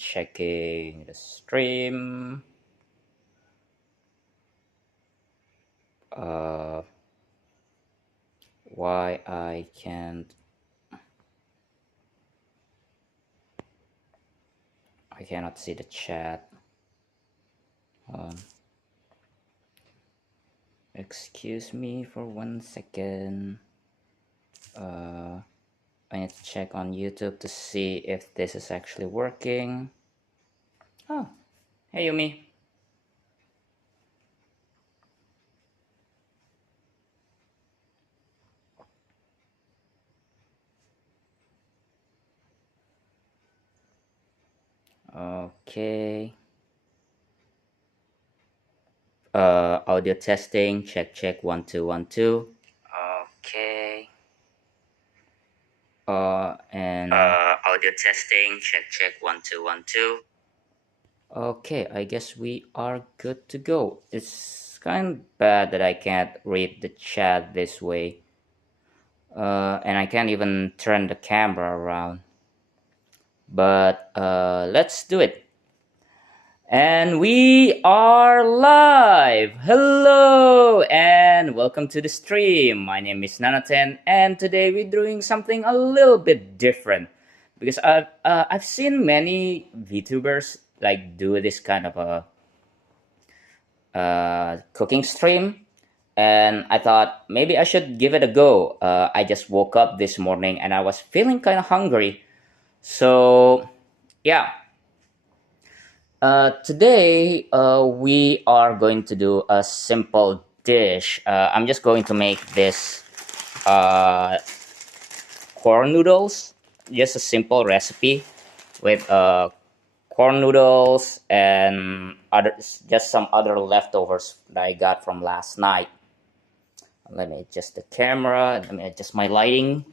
checking the stream. Why I cannot see the chat. Excuse me for 1 second. I need to check on YouTube to see if this is actually working. Oh, hey Yumi. Okay. Audio testing, check 1 2 1 2. Okay. And audio testing, check 1 2 1 2. Okay, I guess we are good to go. It's kind of bad that I can't read the chat this way. And I can't even turn the camera around. But let's do it. And we are live! Hello and welcome to the stream. My name is Nanaten, and today we're doing something a little bit different because I've seen many VTubers like do this kind of a cooking stream, and I thought maybe I should give it a go. I just woke up this morning and I was feeling kind of hungry, so yeah. Today, we are going to do a simple dish. I'm just going to make this corn noodles, just a simple recipe with corn noodles and just some other leftovers that I got from last night. Let me adjust the camera. Let me adjust my lighting.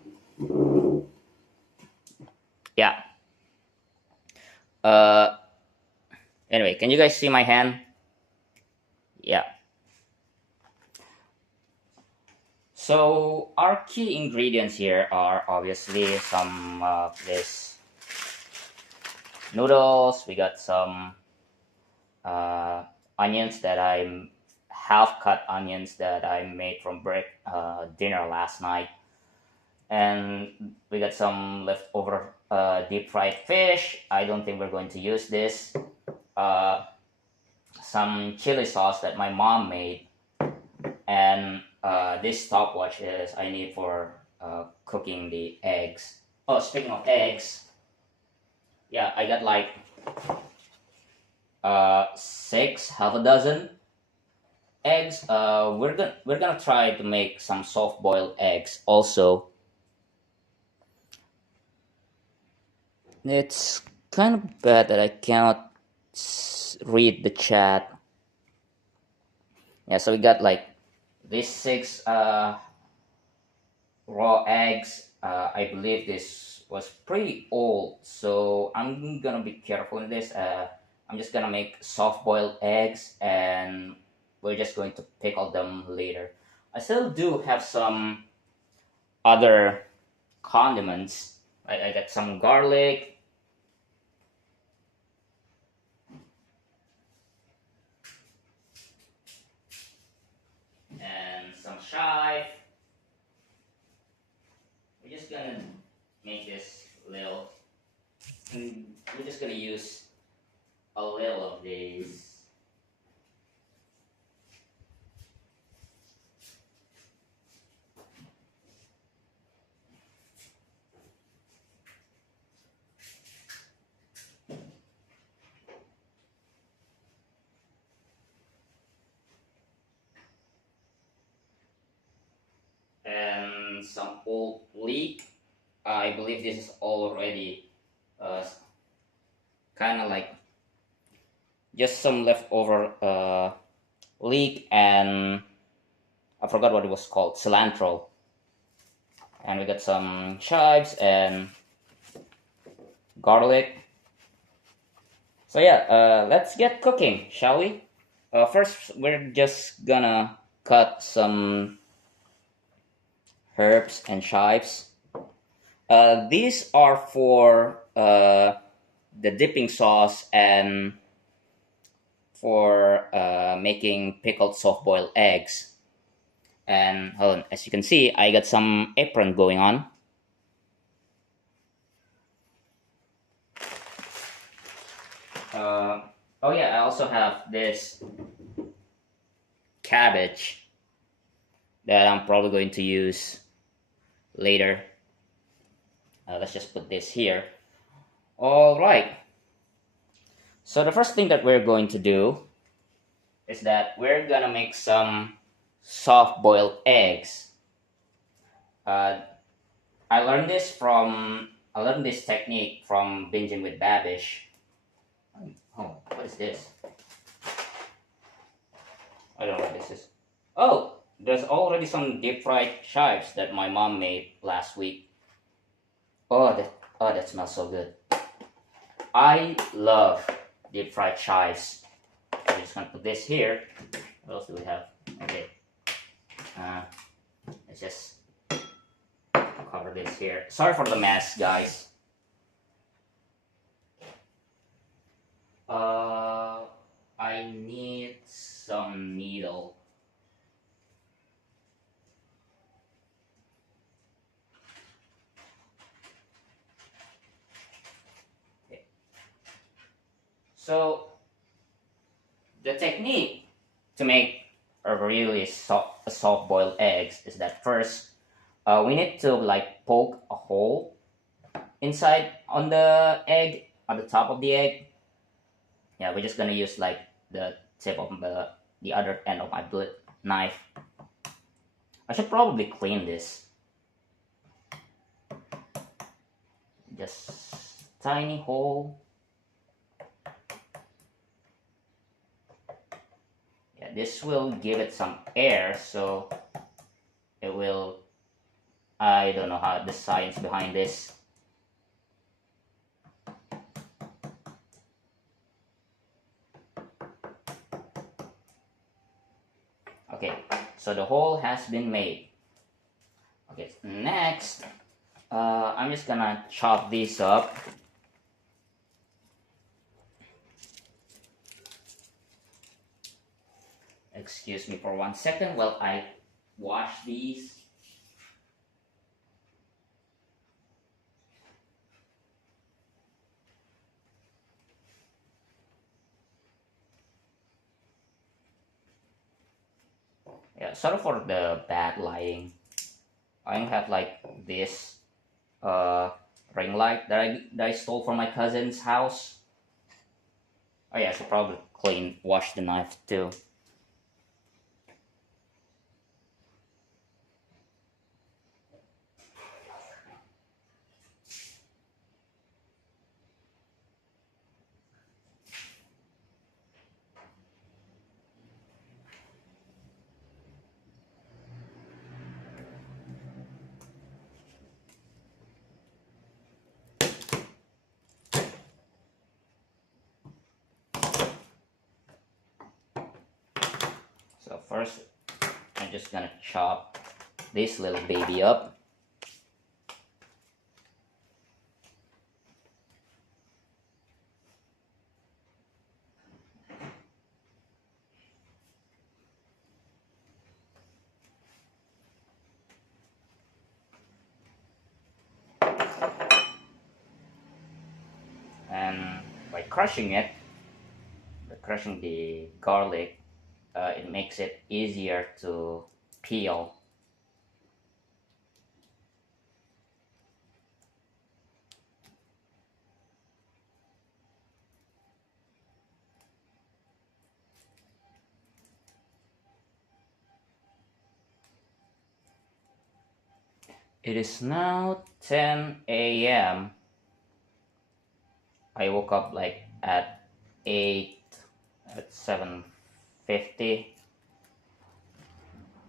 Yeah. Anyway, can you guys see my hand? Yeah. So our key ingredients here are obviously some this noodles. We got some onions that I'm half-cut onions that I made from dinner last night, and we got some leftover deep-fried fish. I don't think we're going to use this. Some chili sauce that my mom made, and this stopwatch is I need for cooking the eggs. Oh, speaking of eggs, yeah, I got like 6, half a dozen eggs. We're gonna try to make some soft-boiled eggs also. It's kind of bad that I cannot read the chat. Yeah, so we got like these 6 raw eggs. I believe this was pretty old, so I'm gonna be careful in this. I'm just gonna make soft-boiled eggs, and we're just going to pickle them later. I still do have some other condiments. I got some garlic, and some chive. We're just gonna make this little, and we're just gonna use a little of these. And some old leek. I believe this is already kind of like just some leftover leek, and I forgot what it was called, cilantro. And we got some chives and garlic. So yeah, let's get cooking, shall we? First, we're just gonna cut some herbs and chives. These are for the dipping sauce and for making pickled soft-boiled eggs. And hold on, as you can see, I got some apron going on. Oh yeah, I also have this cabbage that I'm probably going to use later. Let's just put this here. All right. So the first thing that we're going to do is that we're gonna make some soft-boiled eggs. Uh, I learned this technique from binging with Babish. Oh, what is this? I don't know what this is. Oh, there's already some deep fried chives that my mom made last week. Oh, that smells so good. I love deep fried chives. I'm just gonna put this here. What else do we have? Okay. Let's just cover this here. Sorry for the mess, guys. I need some needle. Okay. So the technique to make a really soft-boiled eggs is that first we need to like poke a hole inside on the egg, on the top of the egg. Yeah, we're just gonna use like the tip of the other end of my knife. I should probably clean this. Just tiny hole. Yeah, this will give it some air, so it will. I don't know how the science behind this. Okay, so the hole has been made. Okay, next, I'm just gonna chop these up. Excuse me for 1 second while I wash these. Yeah, sorry for the bad lighting. I have like this ring light that I stole from my cousin's house. Oh yeah, I should probably wash the knife too. So first, I'm just gonna chop this little baby up. And by crushing the garlic, it makes it easier to peel. It is now 10 a.m. I woke up like at 7:50.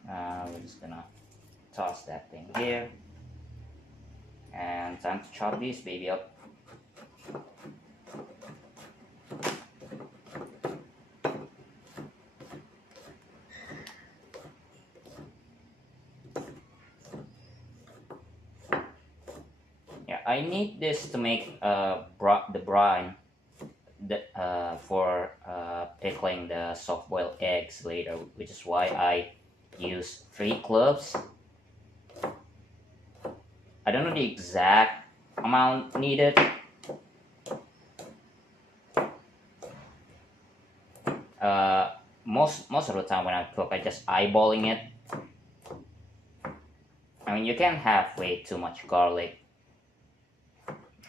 We're just gonna toss that thing here. And time to chop this baby up. Yeah, I need this to make the brine for pickling the soft-boiled eggs later, which is why I use 3 cloves. I don't know the exact amount needed. Uh, most of the time when I cook, I just eyeballing it. I mean, you can't have way too much garlic.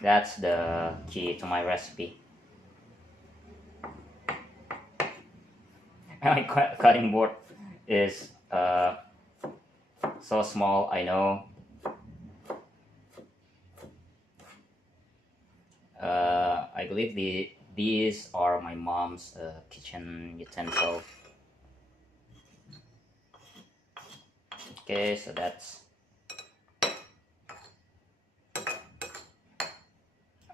That's the key to my recipe. My cutting board is so small, I know. I believe these are my mom's kitchen utensil. Okay, so that's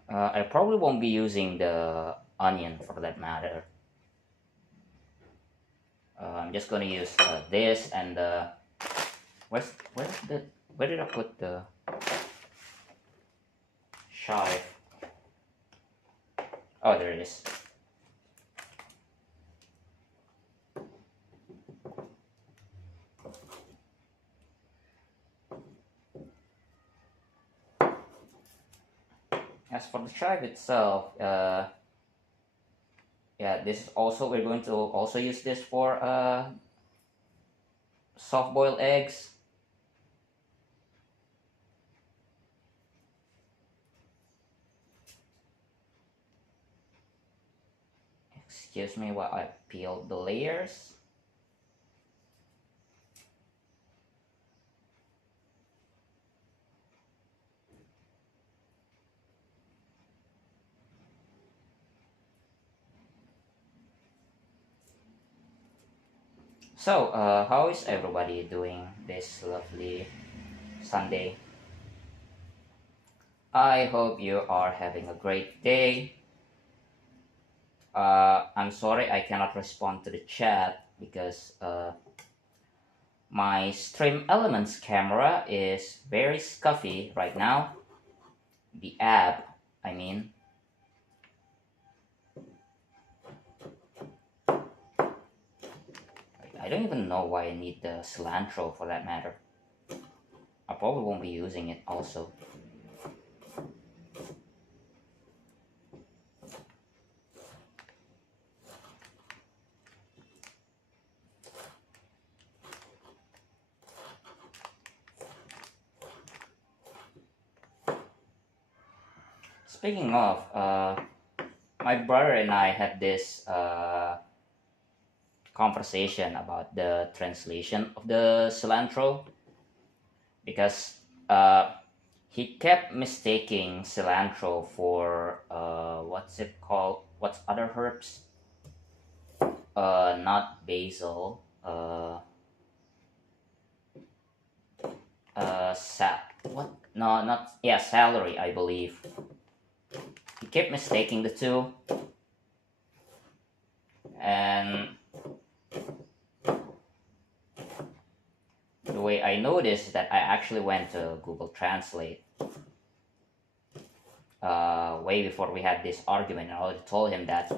I probably won't be using the onion for that matter. I'm just gonna use this and where did I put the chive? Oh, there it is. As for the chive itself, yeah, this is also, we're going to also use this for soft-boiled eggs. Excuse me while I peel the layers. So, how is everybody doing this lovely Sunday? I hope you are having a great day. I'm sorry I cannot respond to the chat because my Stream Elements camera is very scuffy right now. The app, I mean. I don't even know why I need the cilantro for that matter. I probably won't be using it also. Speaking of, my brother and I had this conversation about the translation of the cilantro because he kept mistaking cilantro for what's it called? What's other herbs? Not basil. What? No, not yeah, celery, I believe. He kept mistaking the two, and the way I noticed that I actually went to Google Translate way before we had this argument, and I already told him that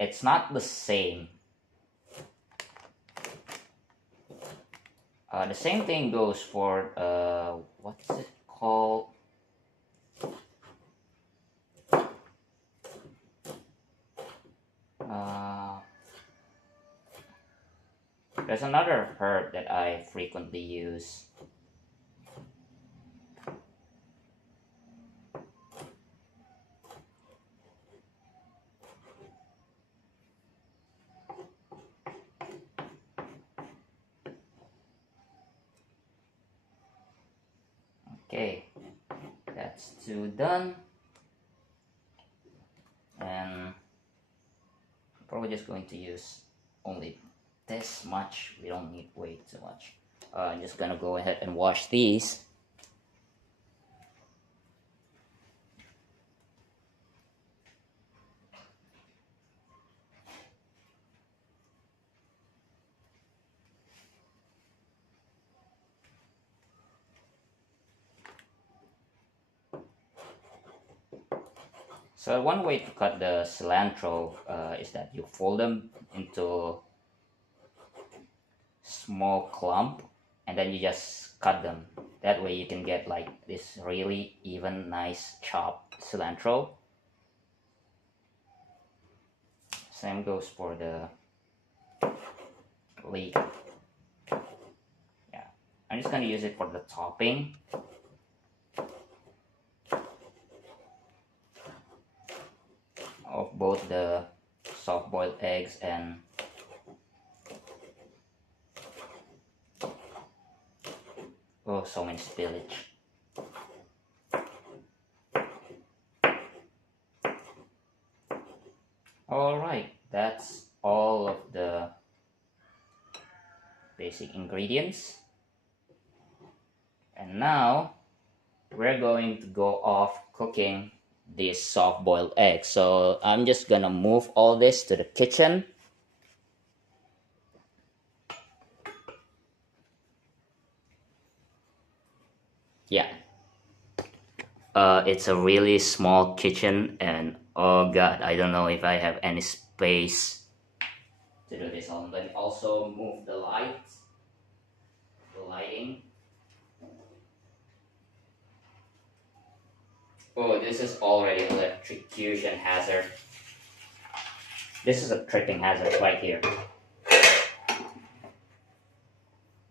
it's not the same. The same thing goes for what's it called? There's another herb that I frequently use. Okay, that's 2 done. And I'm probably just going to use only this much. We don't need way too much. I'm just gonna go ahead and wash these. So one way to cut the cilantro is that you fold them into small clump and then you just cut them. That way you can get like this really even nice chopped cilantro. Same goes for the leek. Yeah, I'm just gonna use it for the topping. Of both the soft-boiled eggs and oh, so many spillage. Alright, that's all of the basic ingredients. And now we're going to go off cooking this soft-boiled egg. So I'm just gonna move all this to the kitchen. Yeah. It's a really small kitchen and oh god, I don't know if I have any space to do this. I'm going to also move the lights, the lighting. Oh, this is already electrocution hazard. This is a tripping hazard right here.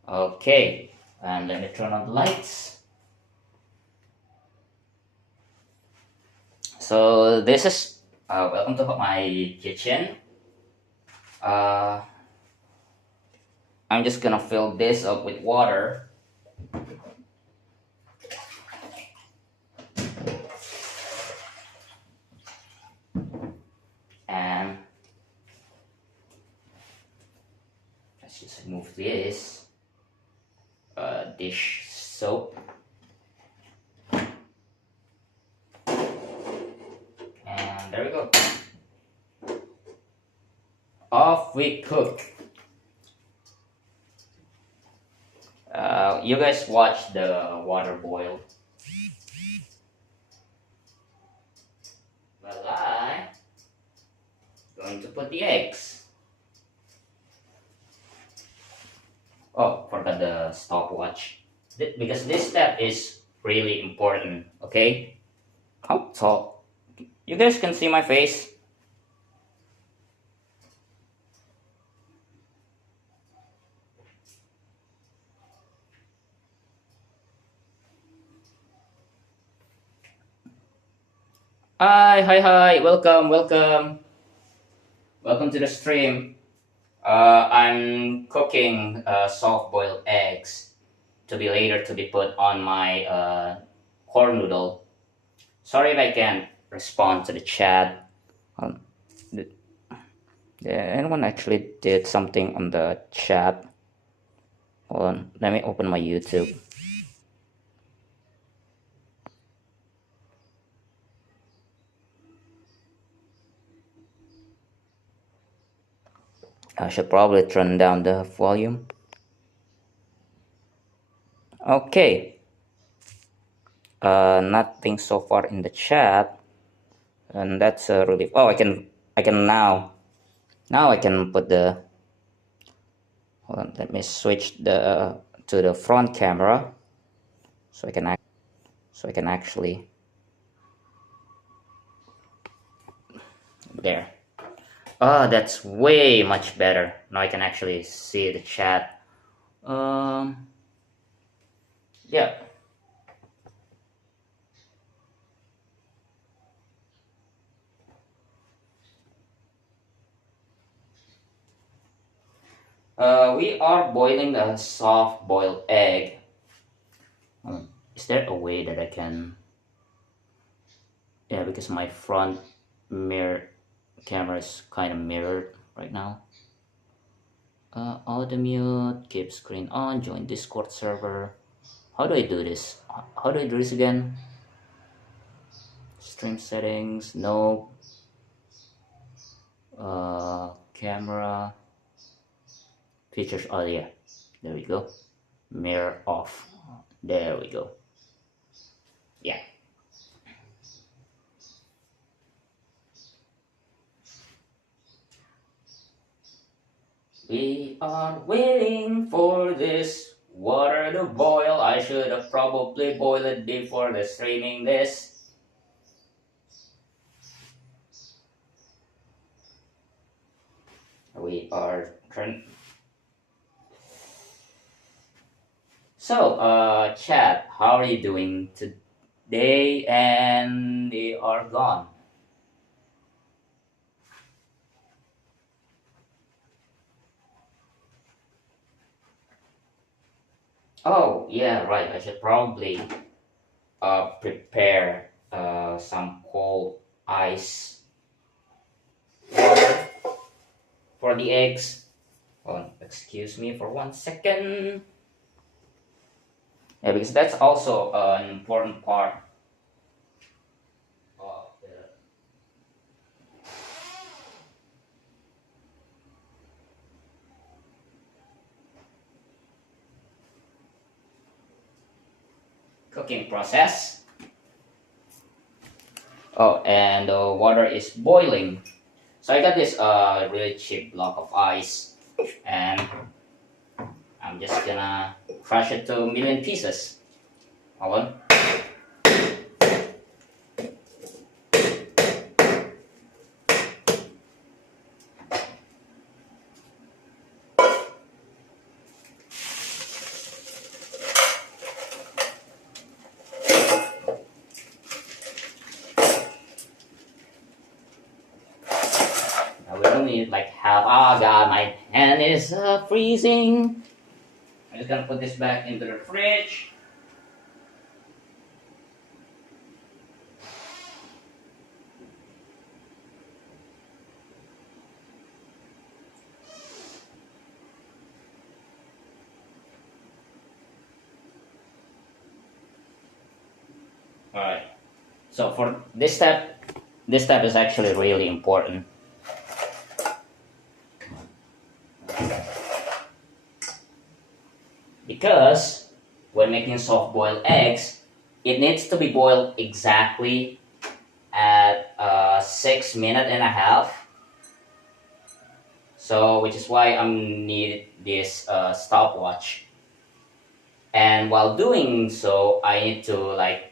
Okay, and let me turn on the lights. So this is welcome to my kitchen. I'm just gonna fill this up with water. And let's just move this dish soap. And there we go. Off we cook. You guys watch the water boil. Well, I'm going to put the eggs. Oh, forgot the stopwatch. Because this step is really important, okay? How tall? You guys can see my face? Hi, welcome. Welcome to the stream. I'm cooking soft-boiled eggs to be later to be put on my corn noodle. Sorry if I can't respond to the chat. Anyone actually did something on the chat? Hold on, let me open my YouTube. I should probably turn down the volume. Okay. Nothing so far in the chat, and that's a relief. Oh, I can now I can put the. Hold on, let me switch the to the front camera, so I can actually there. Oh, that's way much better. Now I can actually see the chat. Yeah. We are boiling a soft boiled egg. Is there a way that I can? Yeah, because my front mirror camera is kind of mirrored right now. Auto mute, keep screen on, join Discord server. How do I do this? How do I do this again? Stream settings, no. Camera. Features, oh yeah, there we go. Mirror off. There we go. Yeah. We are waiting for this water to boil. I should have probably boiled it before the streaming this. We are turn. So, chat, how are you doing today? And they are gone. Oh, yeah, right. I should probably prepare some cold ice water for the eggs. Oh, excuse me for 1 second. Yeah, because that's also an important part of the cooking process. Oh, and the water is boiling. So I got this really cheap block of ice, and I'm just gonna crush it to a million pieces. Hold on. Now we only need like half. Oh god, my hand is freezing. I'm just gonna put this back into the fridge. Alright. So for this step is actually really important. Because when making soft boiled eggs, it needs to be boiled exactly at 6 minutes and a half. So, which is why I need this stopwatch. And while doing so, I need to like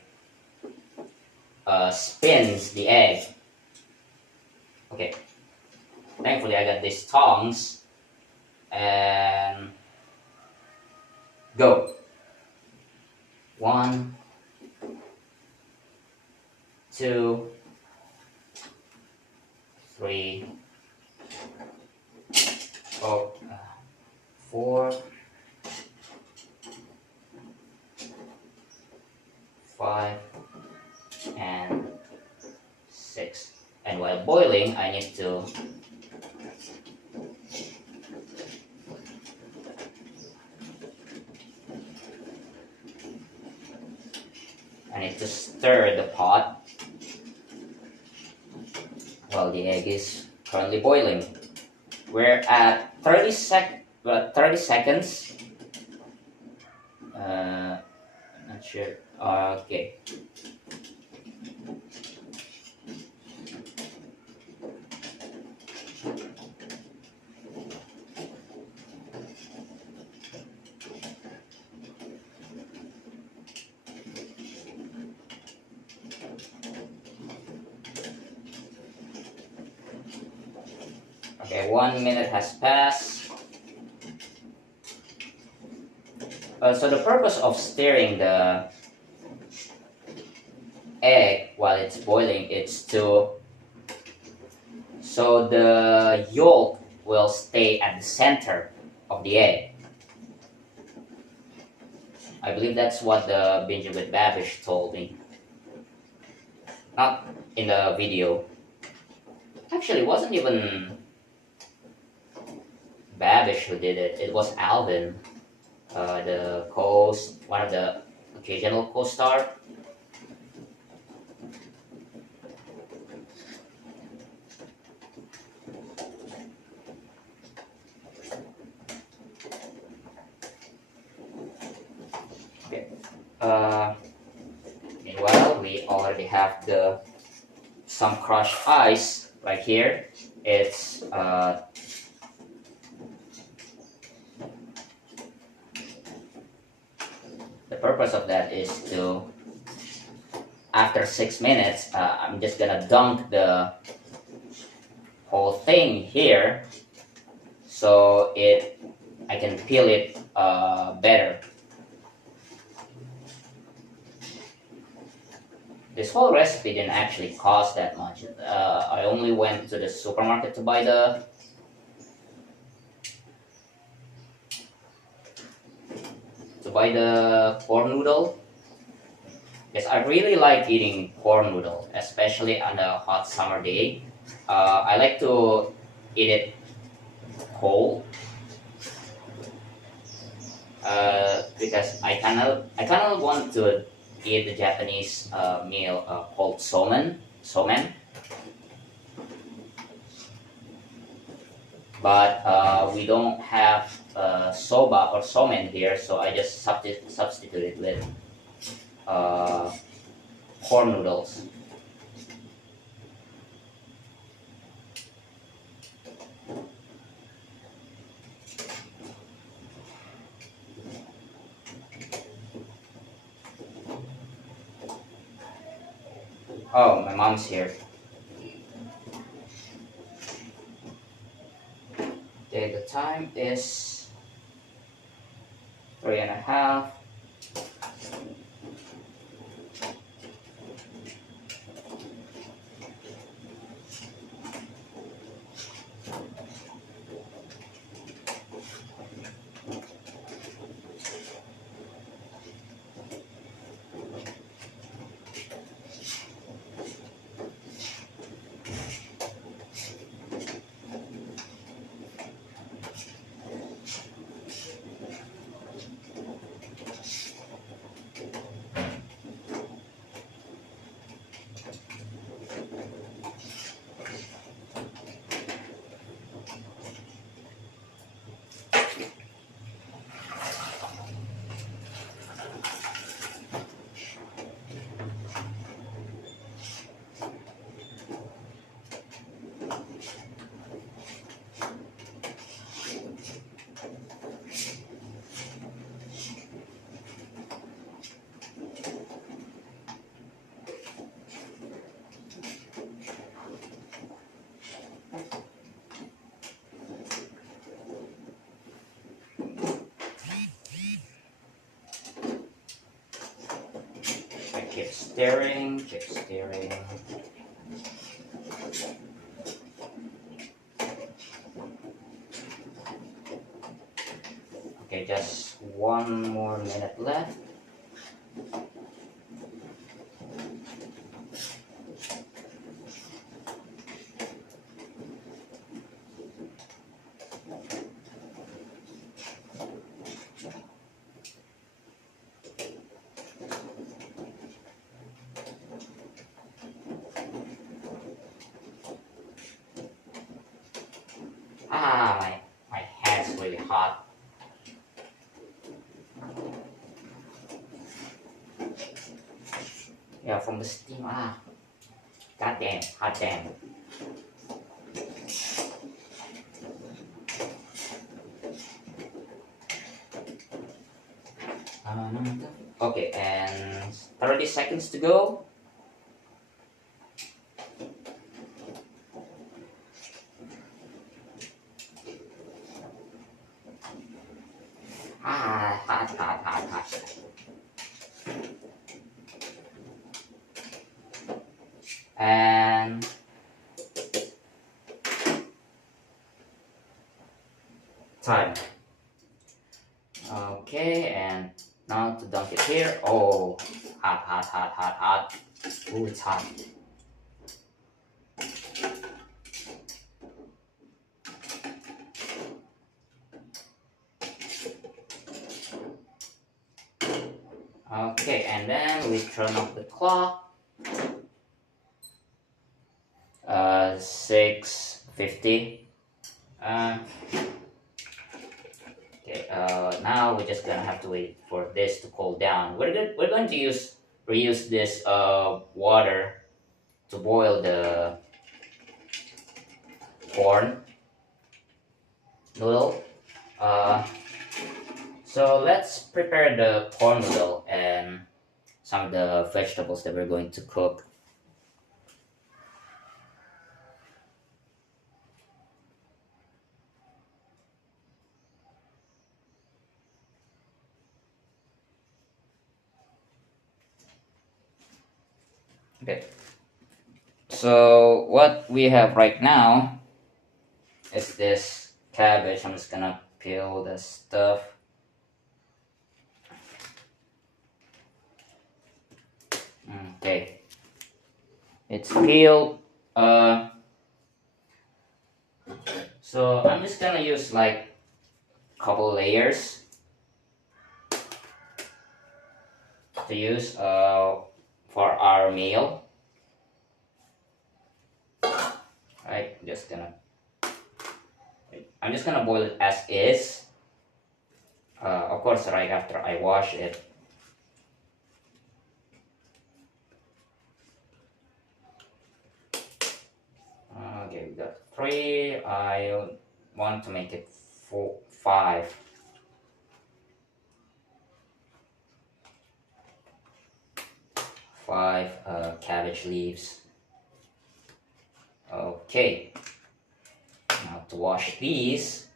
spin the egg. Okay. Thankfully, I got these tongs. And go. 1, 2, 3, 4, 5, and 6. And while boiling, I need to stir the pot while the egg is currently boiling. We're at 30 seconds. I'm not sure. Okay. Okay, 1 minute has passed. So the purpose of stirring the egg while it's boiling is so the yolk will stay at the center of the egg. I believe that's what the Binge with Babish told me. Not in the video. Actually, it wasn't even Babish who did it. It was Alvin, one of the occasional co-star. Okay. Meanwhile, we already have some crushed ice right here. It's purpose of that is to, after 6 minutes, I'm just gonna dunk the whole thing here, so I can peel it better. This whole recipe didn't actually cost that much. I only went to the supermarket to buy the corn noodle. Yes, I really like eating corn noodle, especially on a hot summer day. I like to eat it cold because I kind of want to eat the Japanese meal called somen, but we don't have soba or somen here, so I just substitute it with uh, corn noodles. Oh, my mom's here. Okay, the time is 3:30. Keep stirring, keep stirring. Okay, just 1 more minute left. My hand's really hot. Yeah, from the steam. God damn, hot damn. Okay, and 30 seconds to go. Hot. And time. Okay, and now to dunk it here. Oh, hot. Ooh, it's hot. Okay, and then we turn off the clock. 6:50. Okay. Now we're just gonna have to wait for this to cool down. We're going to reuse this water to boil the corn noodle. So let's prepare the corn noodle and some of the vegetables that we're going to cook. Okay. So what we have right now is this cabbage. I'm just gonna peel the stuff. Okay. It's peeled. So I'm just gonna use like a couple layers to use for our meal. Right, I'm just gonna boil it as is. Of course, right after I wash it. Okay, we got 3. I want to make it 5. Five cabbage leaves. Okay, now to wash these.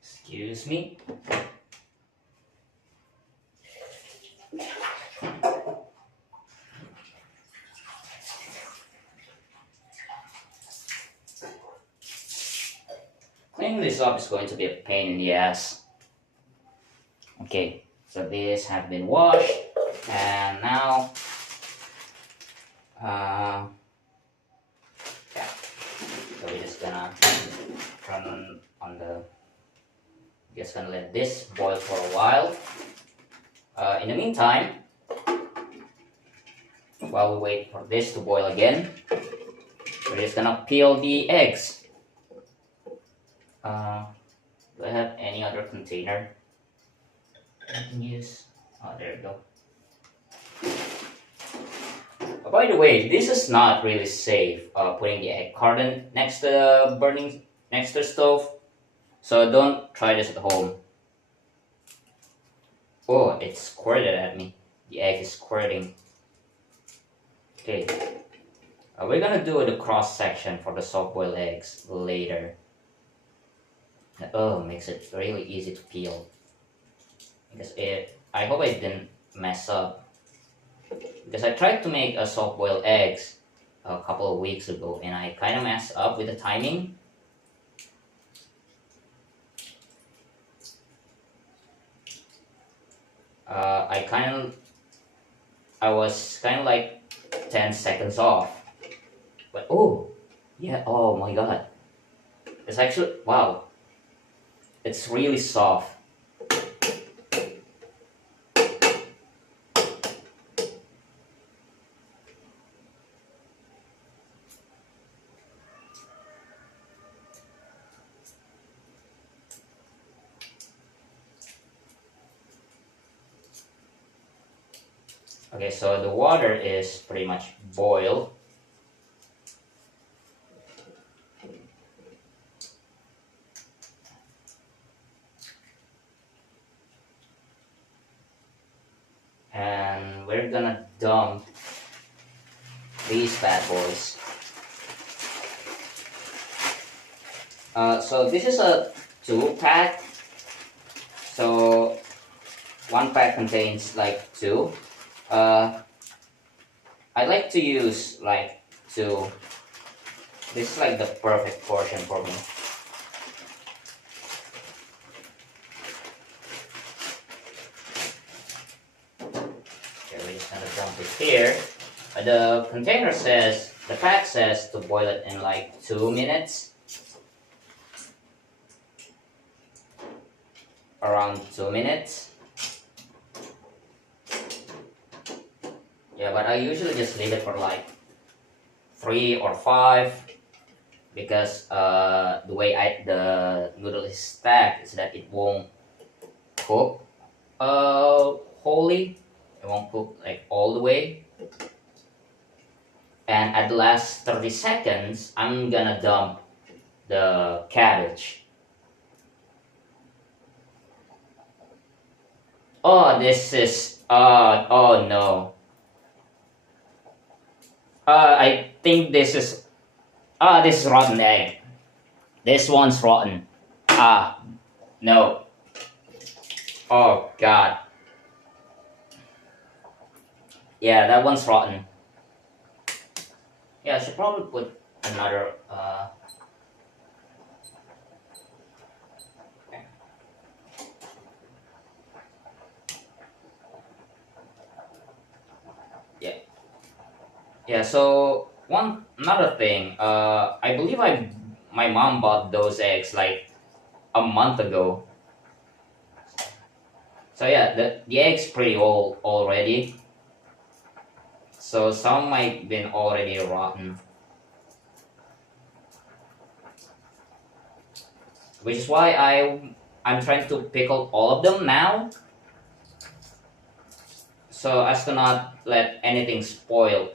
Excuse me. Cleaning this up is going to be a pain in the ass. Okay, so these have been washed, and now yeah. So we're just gonna turn on the. Just gonna let this boil for a while. In the meantime, while we wait for this to boil again, we're just gonna peel the eggs. Do I have any other container I can use? Oh, there we go. Oh, by the way, this is not really safe. Putting the egg carton next to the stove. So don't try this at home. Oh, it squirted at me. The egg is squirting. Okay. We're gonna do the cross section for the soft-boiled eggs later. Oh, makes it really easy to peel. Because I hope I didn't mess up. Because I tried to make a soft-boiled eggs a couple of weeks ago, and I kind of messed up with the timing. I was kind of like 10 seconds off. But oh, yeah, oh my god. It's actually, wow. It's really soft. Okay, so the water is pretty much boiled. And we're gonna dump these bad boys. So this is a 2-pack. So 1 pack contains like 2. I like to use like 2. This is like the perfect portion for me. Okay, we're just gonna dump it here. The container says, the pack says to boil it in like 2 minutes. Around 2 minutes. Yeah, but I usually just leave it for like 3 or 5 because the way the noodle is stacked is that it won't cook wholly. It won't cook like all the way. And at the last 30 seconds, I'm gonna dump the cabbage. Oh, this is oh no. I think this is rotten egg. This one's rotten. Ah, no. Oh god. Yeah, that one's rotten. Yeah, I should probably put another yeah. Yeah, so another thing, I believe my mom bought those eggs like a month ago. So yeah, the egg's pretty old already. So some might been already rotten. Which is why I'm trying to pickle all of them now. So as to not let anything spoil.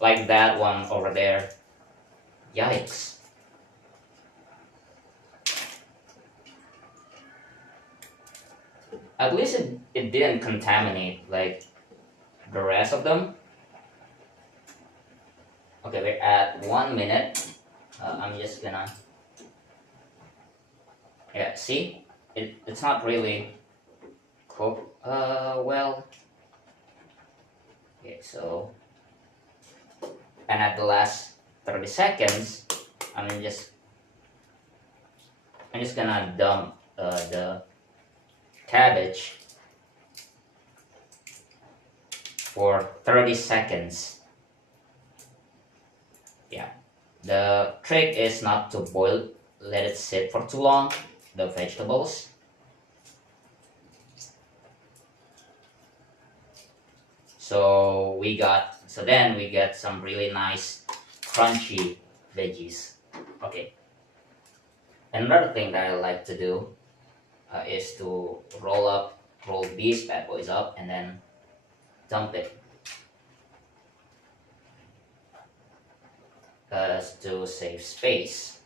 Like that one over there. Yikes. At least it didn't contaminate like the rest of them. Okay, we're at 1 minute. I'm just gonna... Yeah, see? It's not really cooked well. Okay, so... And at the last 30 seconds, I'm just gonna dump the cabbage for 30 seconds. Yeah, the trick is not to let it sit for too long, the vegetables. So then we get some really nice crunchy veggies. Okay. Another thing that I like to do is to roll these bad boys up and then dump it. To save space.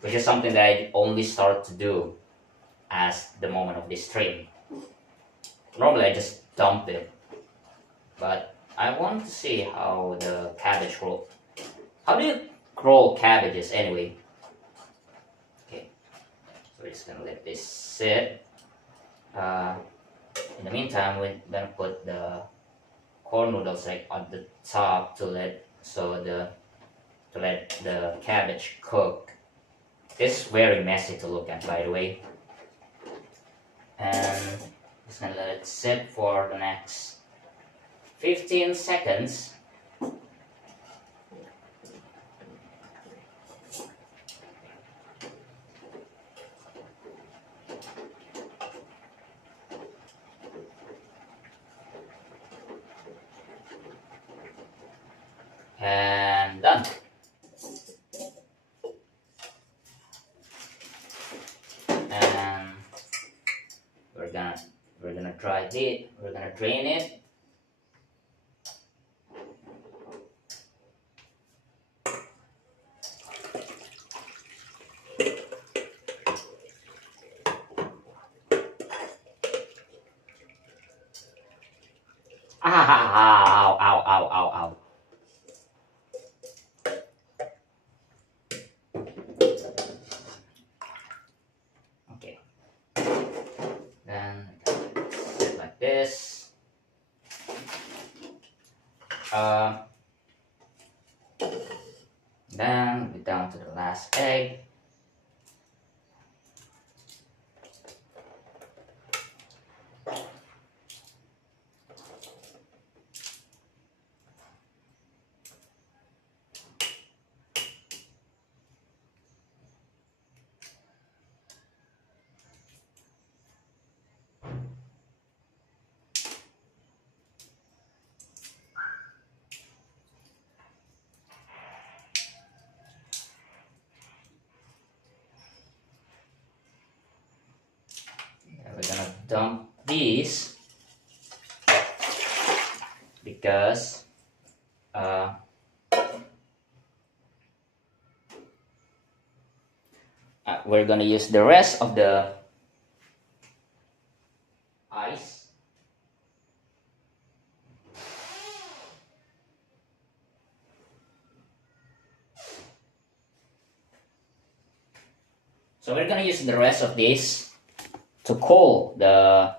Which is something that I only start to do as the moment of this stream. Normally I just dump it, but I want to see how the cabbage grow. How do you grow cabbages anyway? Okay, so we're just gonna let this sit. In the meantime, we're gonna put the corn noodles like on the top to let the cabbage cook. It's very messy to look at, by the way. And just gonna let it sit for the next 15 seconds. And done. And we're gonna try it. We're gonna drain it. Ow, ow, ow, ow, ow. Okay. Then sit like this. Then we're down to the last egg. dump these because we're gonna use the rest of the ice. So we're gonna use the rest of this to cool the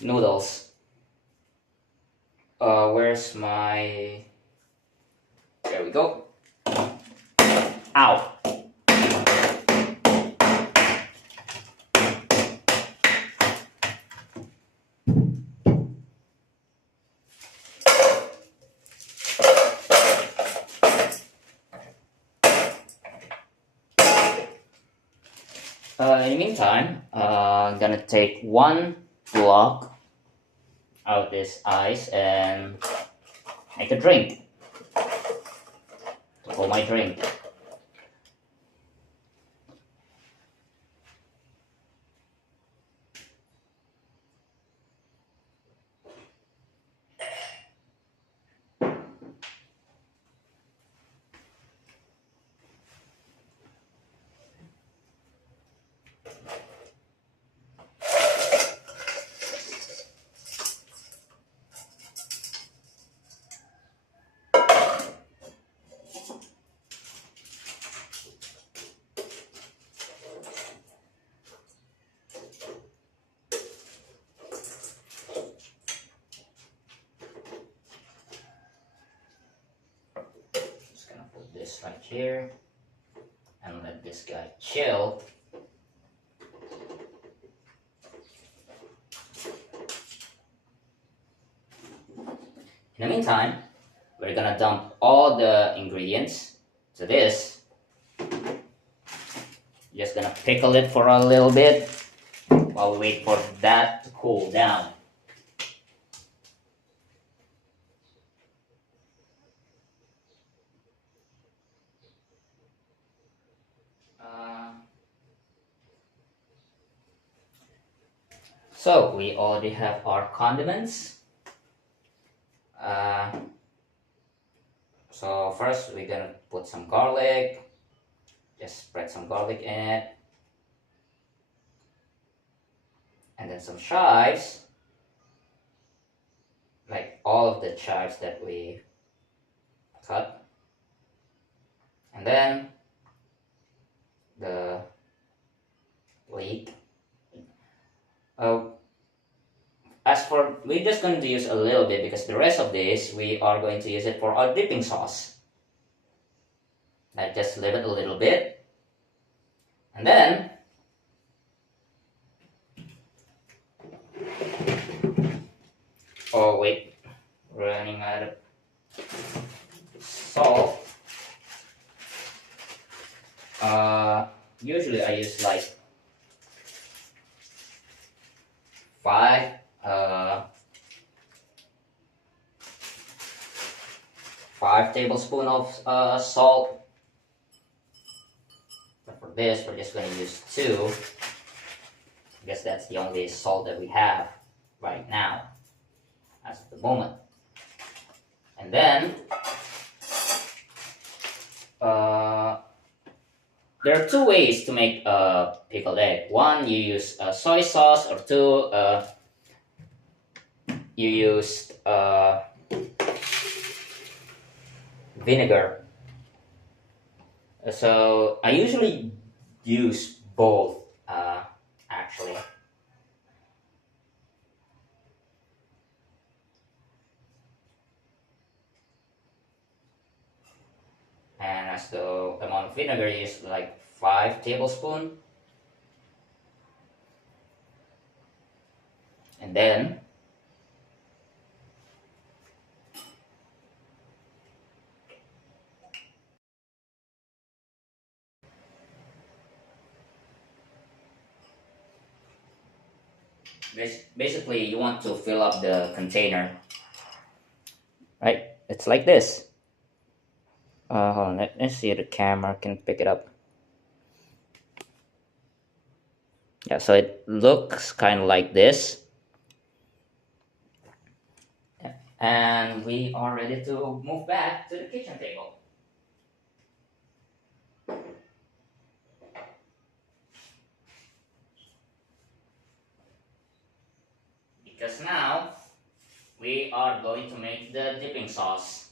noodles. Where's my... There we go. Ow. In the meantime, I'm gonna take one block of this ice and make a drink to cool my drink. This right here and let this guy chill. In the meantime, we're gonna dump all the ingredients to this. Just gonna pickle it for a little bit while we wait for that to cool down. So we already have our condiments. So first we're gonna put some garlic. Just spread some garlic in it. And then some chives. Like all of the chives that we cut. And then the leek. As for, we're just going to use a little bit because the rest of this, we are going to use it for our dipping sauce. I just leave it a little bit. And then, oh wait, running out of salt. Usually I use like 5 tablespoons of salt. But for this, we're just going to use 2. I guess that's the only salt that we have right now, as of the moment. And then, there are 2 ways to make a pickled egg. 1, you use soy sauce, or 2, you use vinegar. So I usually use both, actually. And as the amount of vinegar is like 5 tablespoons. And then basically you want to fill up the container, right? It's like this. Hold on, let's see if the camera can pick it up. Yeah, so it looks kind of like this. And we are ready to move back to the kitchen table. Because now we are going to make the dipping sauce.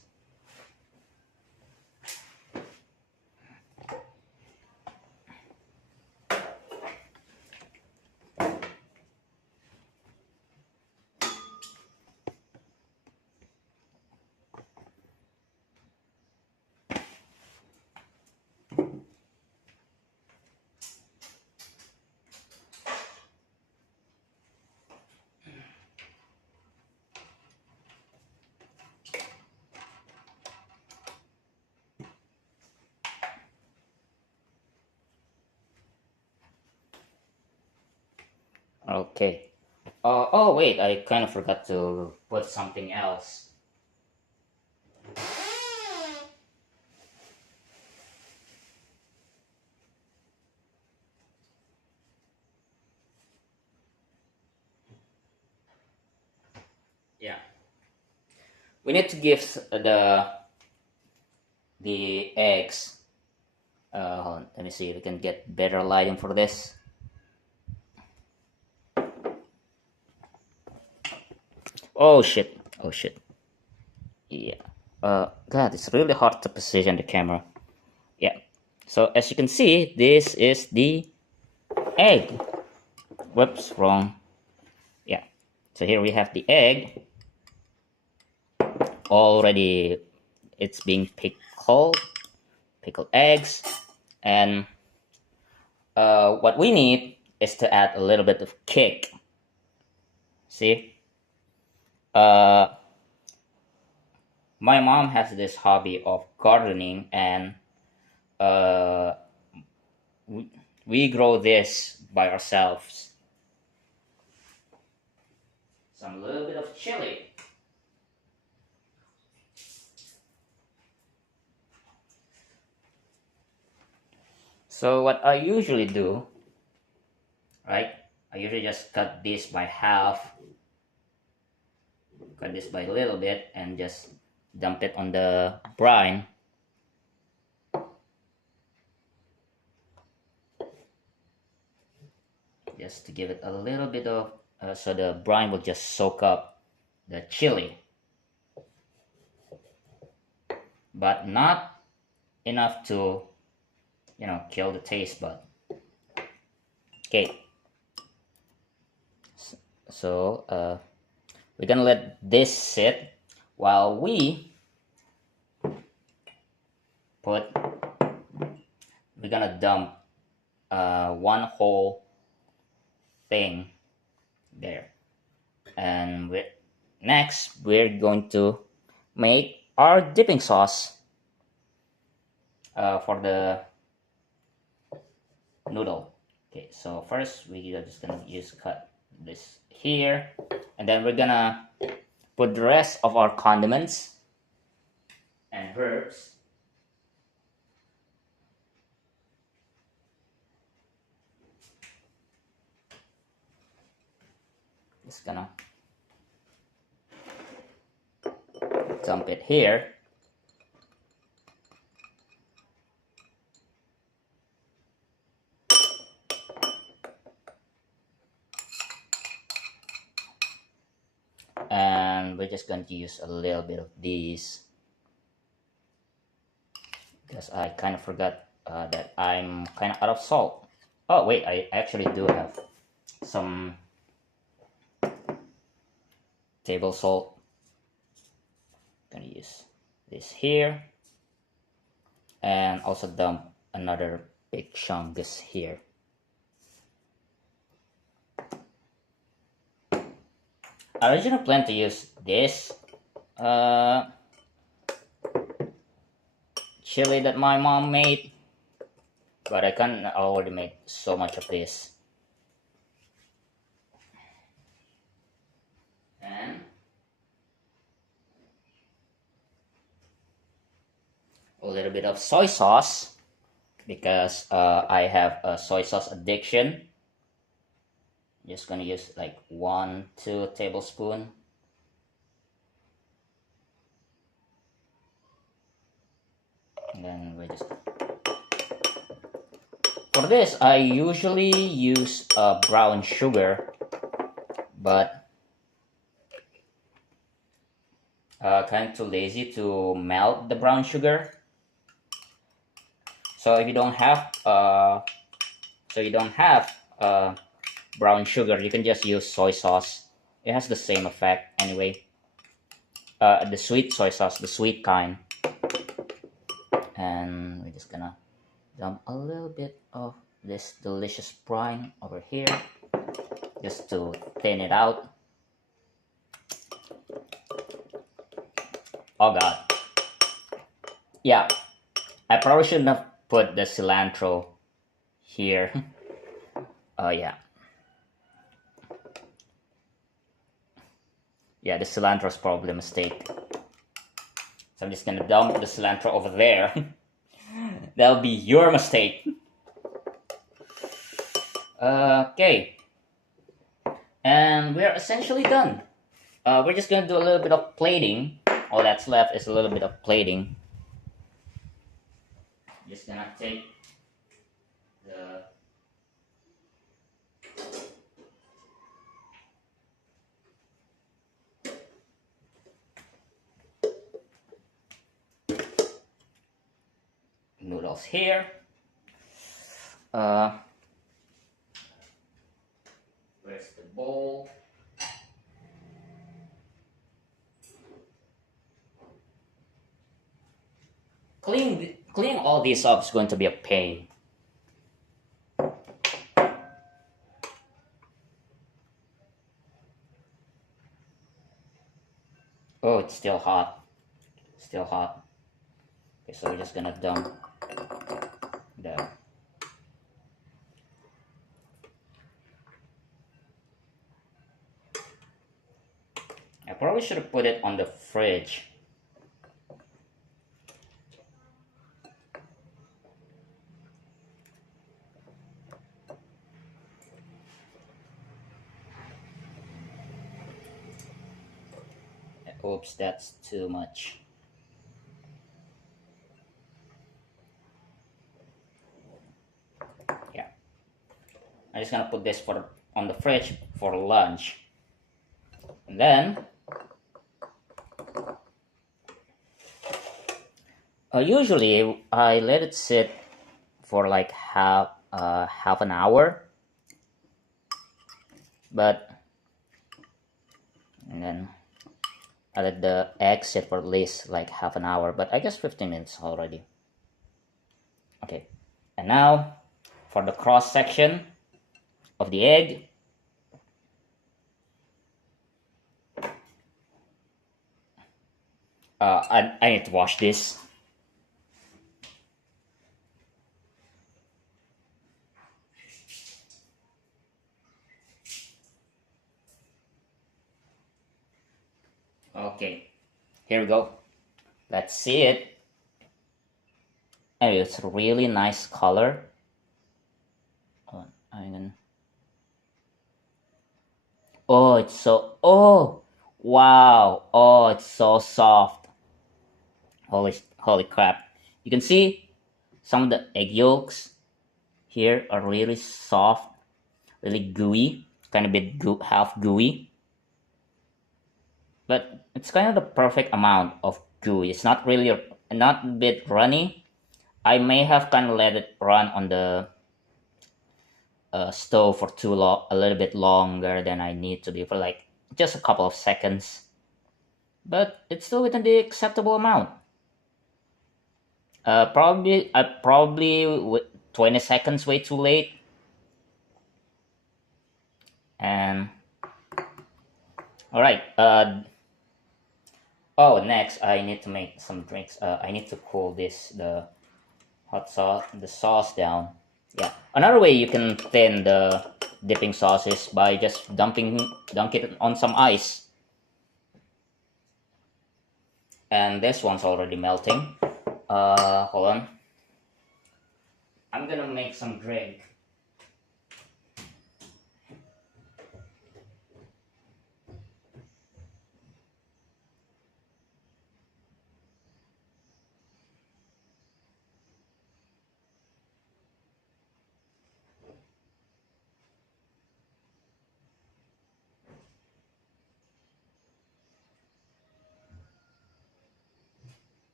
Okay. Oh wait, I kind of forgot to put something else. Yeah, we need to give the eggs. Hold on, let me see if we can get better lighting for this. Oh shit! Oh shit! Yeah. God, it's really hard to position the camera. Yeah. So as you can see, this is the egg. Whoops, wrong. Yeah. So here we have the egg already. It's being pickled eggs, and what we need is to add a little bit of kick. See, uh, my mom has this hobby of gardening, and uh, we grow this by ourselves. Some little bit of chili. So what I usually do, right? I usually just cut this by half, cut this by a little bit, and just dump it on the brine. Just to give it a little bit of, so the brine will just soak up the chili, but not enough to, kill the taste bud. Okay, so we're gonna let this sit while we put, we're gonna dump one whole thing there. And next, we're going to make our dipping sauce for the noodle. Okay, so first we are just gonna cut this here, and then we're gonna put the rest of our condiments and herbs. Just gonna dump it here. And we're just going to use a little bit of these because I kind of forgot that I'm kind of out of salt. Oh wait, I actually do have some table salt. Gonna use this here, and also dump another big chunk this here. I originally planned to use this chili that my mom made, but I can't already make so much of this. And a little bit of soy sauce because I have a soy sauce addiction. Just gonna use like 1-2 tablespoon. And then we just, for this I usually use brown sugar, but kind of too lazy to melt the brown sugar. So if you don't have brown sugar, you can just use soy sauce. It has the same effect anyway. The sweet soy sauce, the sweet kind. And we're just gonna dump a little bit of this delicious brine over here just to thin it out. Oh god. Yeah, I probably shouldn't have put the cilantro here. Oh yeah. Yeah, the cilantro is probably a mistake. So I'm just gonna dump the cilantro over there. That'll be your mistake. Okay. And we're essentially done. We're just gonna do a little bit of plating. All that's left is a little bit of plating. Just gonna take the noodles here. Where's the bowl? Cleaning all these up is going to be a pain. Oh, it's still hot. Still hot. Okay, so we're just gonna dump the I probably should have put it on the fridge. Oops, that's too much. Yeah. I'm just gonna put this on the fridge for lunch. And then usually I let it sit for like half an hour. And then I let the egg sit for at least like half an hour, but I guess 15 minutes already. Okay, and now for the cross section of the egg. I need to wash this. Okay, here we go. Let's see it. And it's a really nice color. Oh, it's so, oh, wow. Oh, it's so soft. Holy crap. You can see some of the egg yolks here are really soft, really gooey, kind of bit half gooey. But it's kind of the perfect amount of gooey. It's not really, not a bit runny. I may have kind of let it run on the stove for too long, a little bit longer than I need to be, for like just a couple of seconds. But it's still within the acceptable amount. Probably 20 seconds way too late. And all right. Oh, next I need to make some drinks. I need to cool the sauce down. Yeah. Another way you can thin the dipping sauce is by just dunk it on some ice. And this one's already melting. Hold on. I'm gonna make some drink.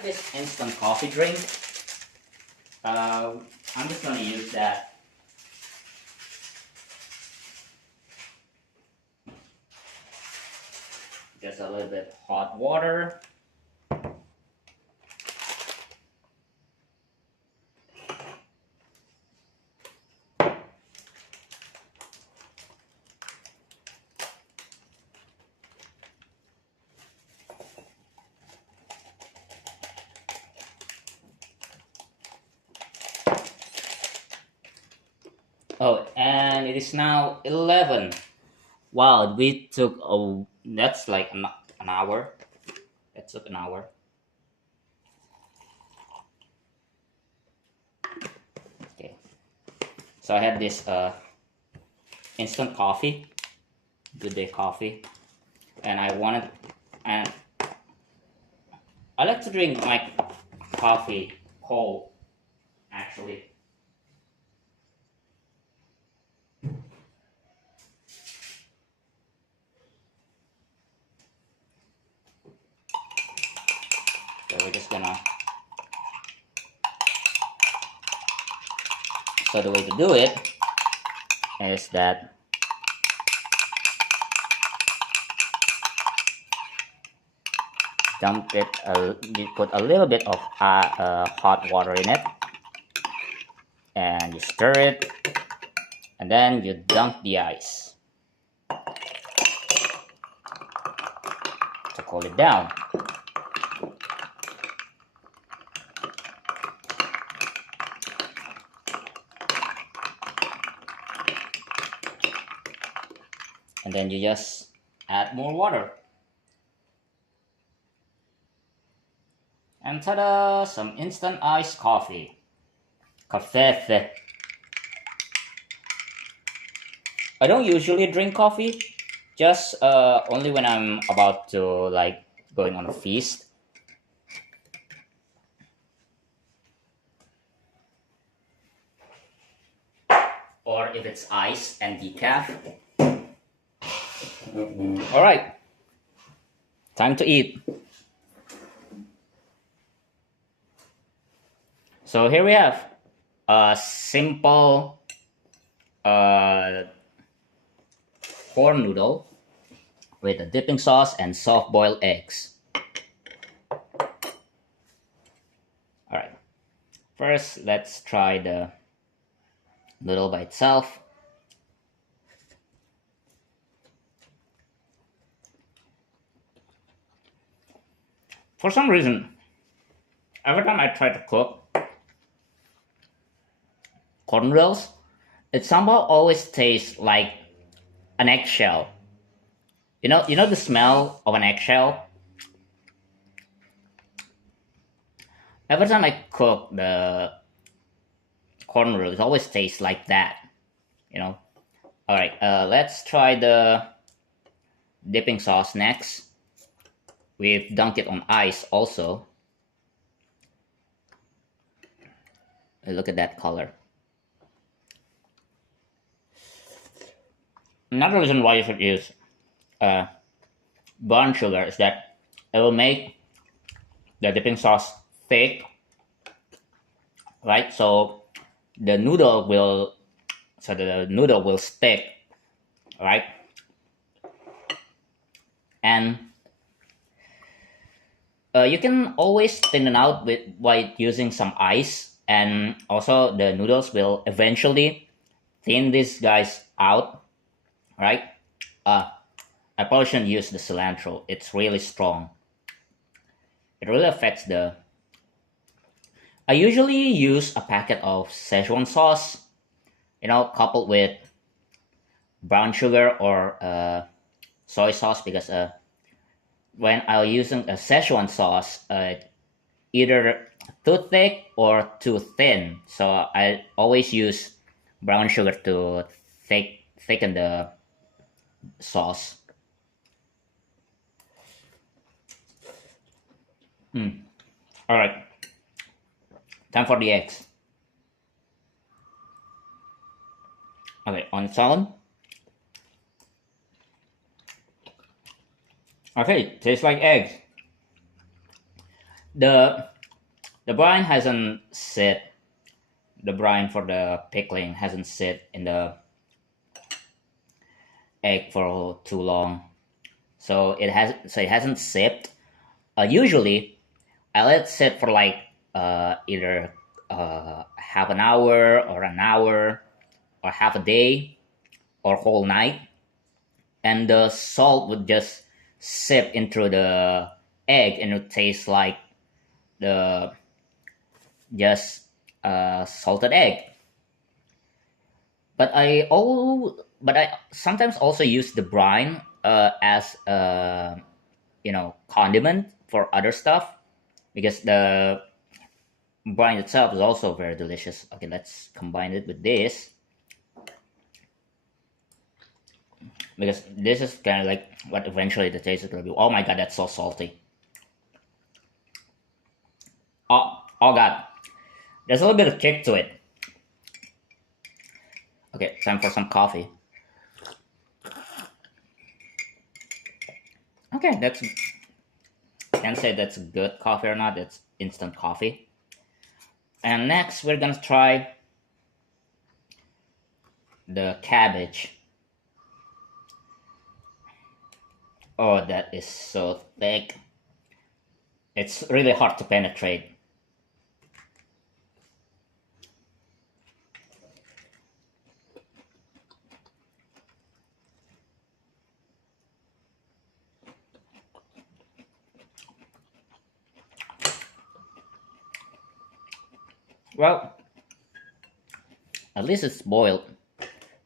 have this instant coffee drink. I'm just gonna use that. Just a little bit hot water. Oh, and it is now 11. Wow, we took that's like an hour. That took an hour. Okay. So I had this instant coffee, Good Day coffee, and and I like to drink my coffee cold, actually. So we're just gonna. So the way to do it is that you put a little bit of hot water in it, and you stir it, and then you dunk the ice to cool it down. And then you just add more water. And ta-da! Some instant iced coffee. Café. I don't usually drink coffee, just only when I'm about to like going on a feast. Or if it's ice and decaf. All right, time to eat. So here we have a simple corn noodle with a dipping sauce and soft-boiled eggs. All right, first let's try the noodle by itself. For some reason, every time I try to cook corn noodles, it somehow always tastes like an eggshell. You know the smell of an eggshell? Every time I cook the corn noodles, it always tastes like that, All right, let's try the dipping sauce next. We've dunked it on ice also. Look at that color. Another reason why you should use brown sugar is that it will make the dipping sauce thick, right? So the noodle will stick, right? And you can always thin it out by using some ice, and also the noodles will eventually thin these guys out, right? I probably shouldn't use the cilantro. It's really strong. It really affects the. I usually use a packet of Szechuan sauce, coupled with brown sugar or soy sauce, because when I'm using a Szechuan sauce, either too thick or too thin. So I always use brown sugar to thicken the sauce. All right, time for the eggs. Okay, on its own. Okay, tastes like eggs. The the brine hasn't sit. The brine for the pickling hasn't sit in the egg for too long, so it hasn't sipped. Usually, I let it sit for like either half an hour or an hour or half a day or whole night, and the salt would just sip into the egg and it would taste like the just salted egg. But I sometimes also use the brine as condiment for other stuff because the brine itself is also very delicious. Okay, let's combine it with this because this is kind of like what eventually the taste is gonna be. Oh my god, that's so salty. Oh god, there's a little bit of kick to it. Okay, time for some coffee. Okay, that's can't say that's good coffee or not. It's instant coffee. And next, we're gonna try the cabbage. Oh, that is so thick. It's really hard to penetrate. Well, at least it's boiled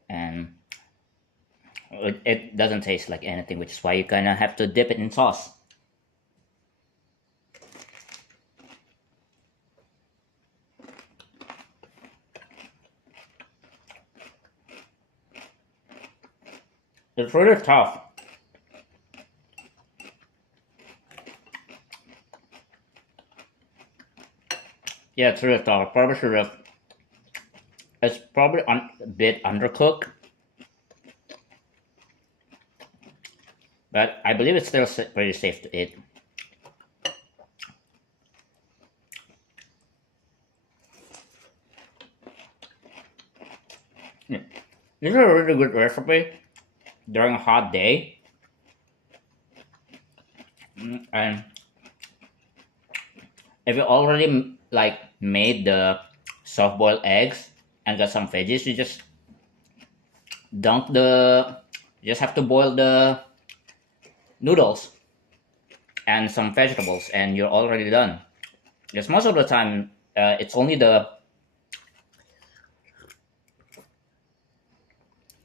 and it doesn't taste like anything, which is why you kind of have to dip it in sauce. It's really tough. Yeah, it's really tough. Probably should have. It's probably a bit undercooked, but I believe it's still pretty safe to eat. Yeah. This is a really good recipe during a hot day, and if you already like made the soft boiled eggs and got some veggies, you just dunk the. You just have to boil the noodles and some vegetables, and you're already done. Because most of the time, it's only the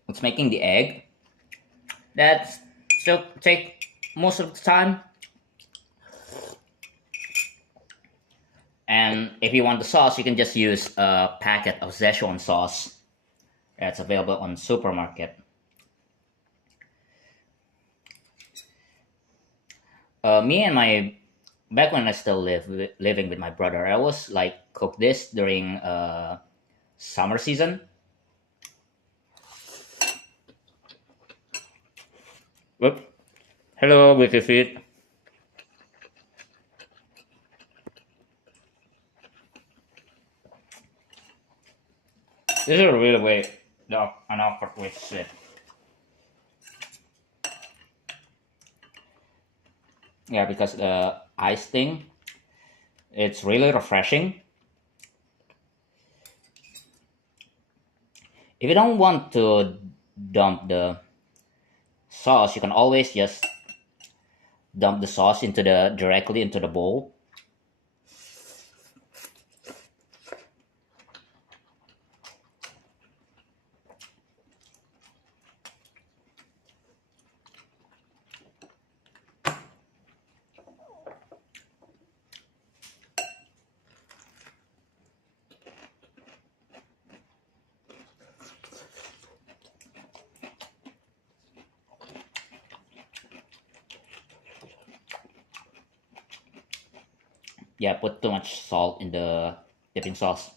it's making the egg that still take most of the time. And if you want the sauce, you can just use a packet of Szechuan sauce that's available on supermarket. Me and my back when I still living with my brother, I always like cook this during summer season. Whoop. Hello, Wiki Feet. This is a really way an awkward way to sit. Yeah, because the ice thing, it's really refreshing. If you don't want to dump the sauce, you can always just dump the sauce into the directly into the bowl. Yeah, put too much salt in the dipping sauce.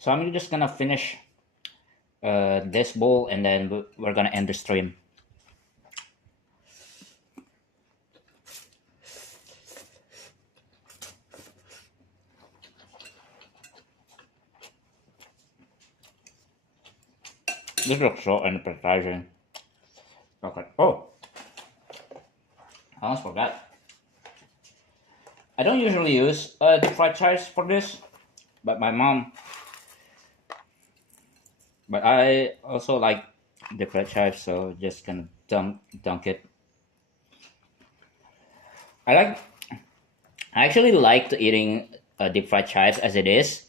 So I'm just gonna finish this bowl and then we're gonna end the stream. This looks so appetizing. Okay. Oh, I almost forgot. I don't usually use the fried chives for this, but my mom. But I also like the fried chives, so just gonna dunk it. I like. I actually like eating deep fried chives as it is,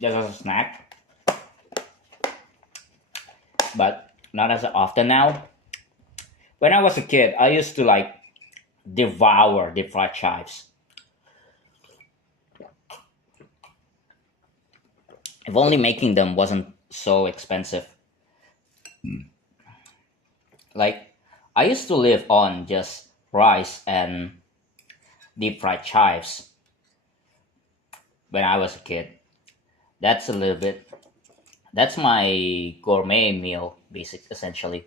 just as a snack, but not as often now. When I was a kid, I used to like devour deep fried chives. If only making them wasn't so expensive. Like, I used to live on just rice and deep fried chives when I was a kid. That's a little bit. That's my gourmet meal, essentially.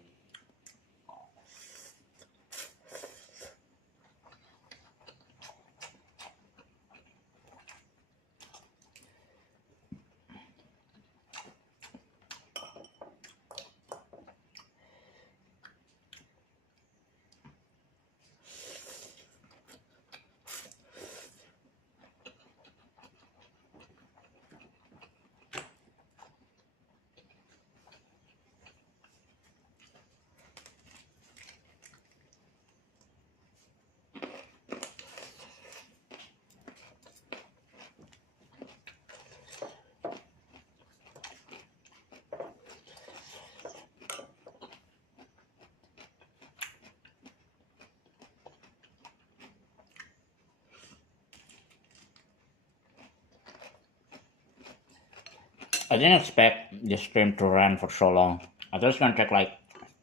I didn't expect this stream to run for so long. I thought it's gonna take like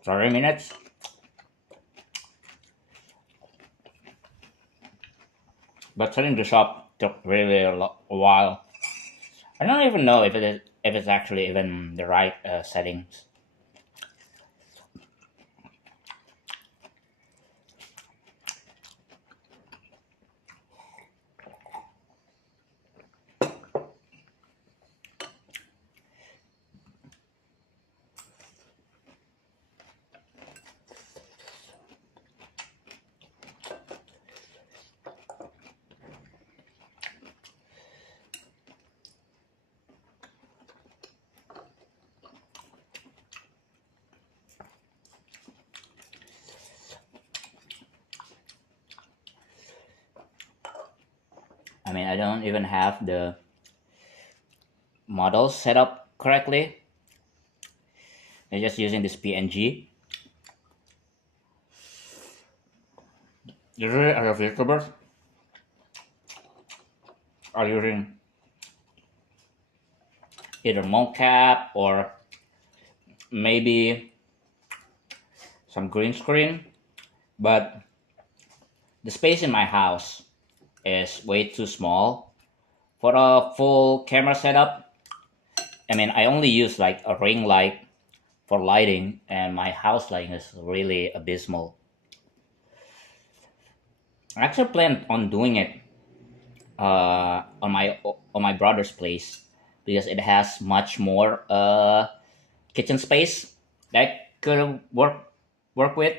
30 minutes. But setting this up took really a while. I don't even know if it's actually even the right settings. I mean, I don't even have the models set up correctly. I'm just using this PNG. Usually, as a YouTuber, are using either mocap or maybe some green screen, but the space in my house is way too small for a full camera setup. I mean, I only use like a ring light for lighting, and my house lighting is really abysmal. I actually plan on doing it on my brother's place because it has much more kitchen space that I could work with.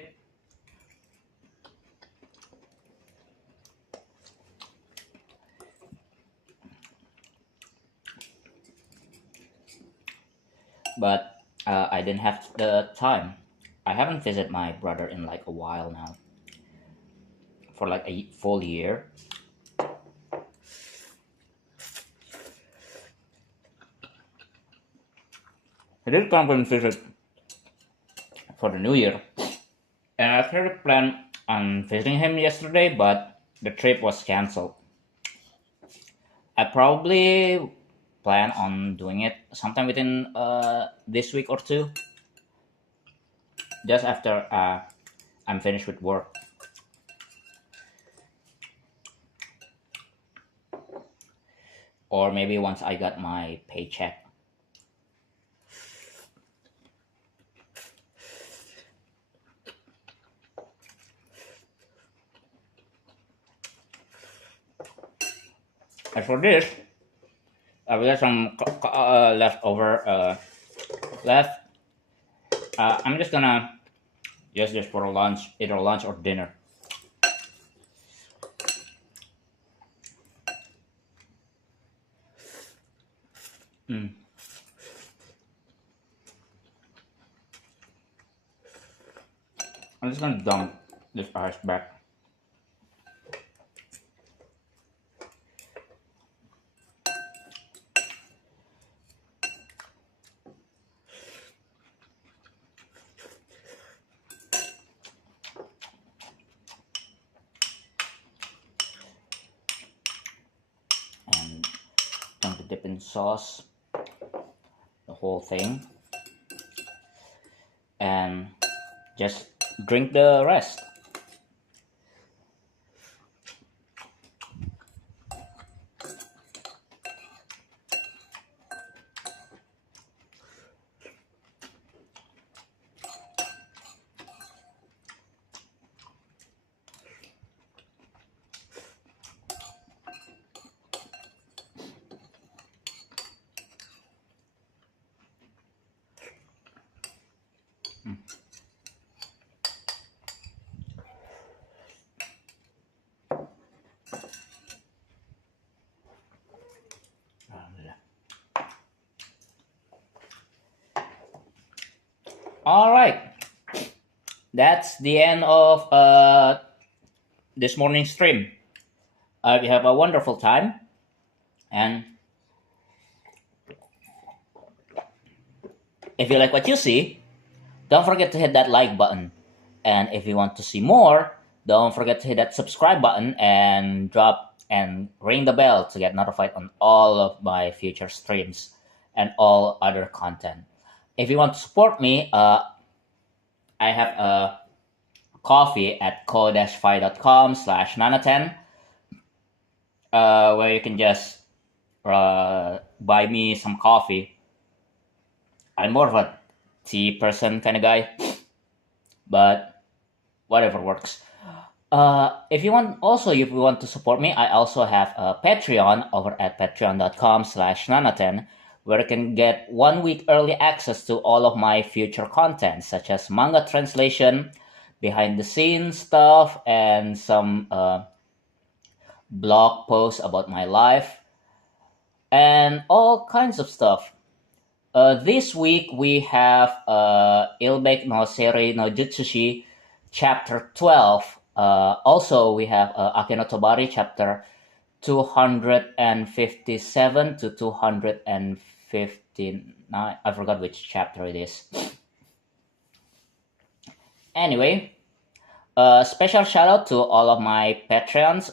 But I didn't have the time. I haven't visited my brother in like a while now, for like a full year. I did come and visit for the new year, and I actually planned on visiting him yesterday, but the trip was cancelled. I probably plan on doing it sometime within this week or two, just after I'm finished with work. or maybe once I got my paycheck. As for this, we got some leftover left. I'm just gonna use this for lunch, either lunch or dinner. Mm. I'm just gonna dump this ice back. And dump the dip in sauce, the whole thing, and just drink the rest. All right, that's the end of this morning's stream. We have a wonderful time, and if you like what you see, don't forget to hit that like button. And if you want to see more, don't forget to hit that subscribe button and drop and ring the bell to get notified on all of my future streams and all other content. If you want to support me, I have a coffee at ko-fi.com/Nanaten, where you can just buy me some coffee. I'm more of a tea person kind of guy, but whatever works. If you want to support me, I also have a Patreon over at patreon.com/Nanaten, where you can get 1 week early access to all of my future content, such as manga translation, behind the scenes stuff, and some blog posts about my life, and all kinds of stuff. This week we have Ilbek no Seri no Jutsushi chapter 12. Also we have Akeno Tobari chapter 257 to 259. I forgot which chapter it is. Anyway, special shout out to all of my patrons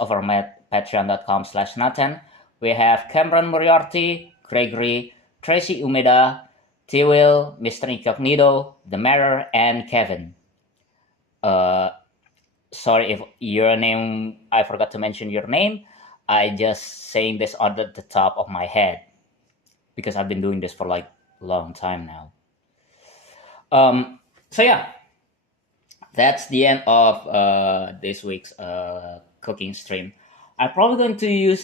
over my patreon.com/Nanaten. We have Cameron Moriarty, Gregory, Tracy Umeda, TWil, MrIncognito, The Mirror, and Kevin. Sorry if your name, I forgot to mention your name. I just saying this on the top of my head because I've been doing this for like a long time now. So yeah, that's the end of this week's cooking stream. I'm probably going to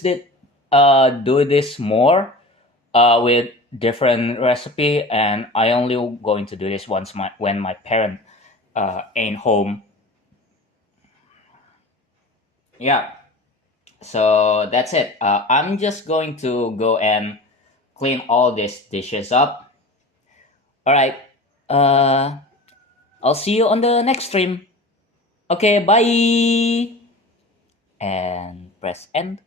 do this more with different recipe, and I only going to do this when my parent ain't home. Yeah, so that's it. I'm just going to go and clean all these dishes up. All right. I'll see you on the next stream. Okay, bye. And press end.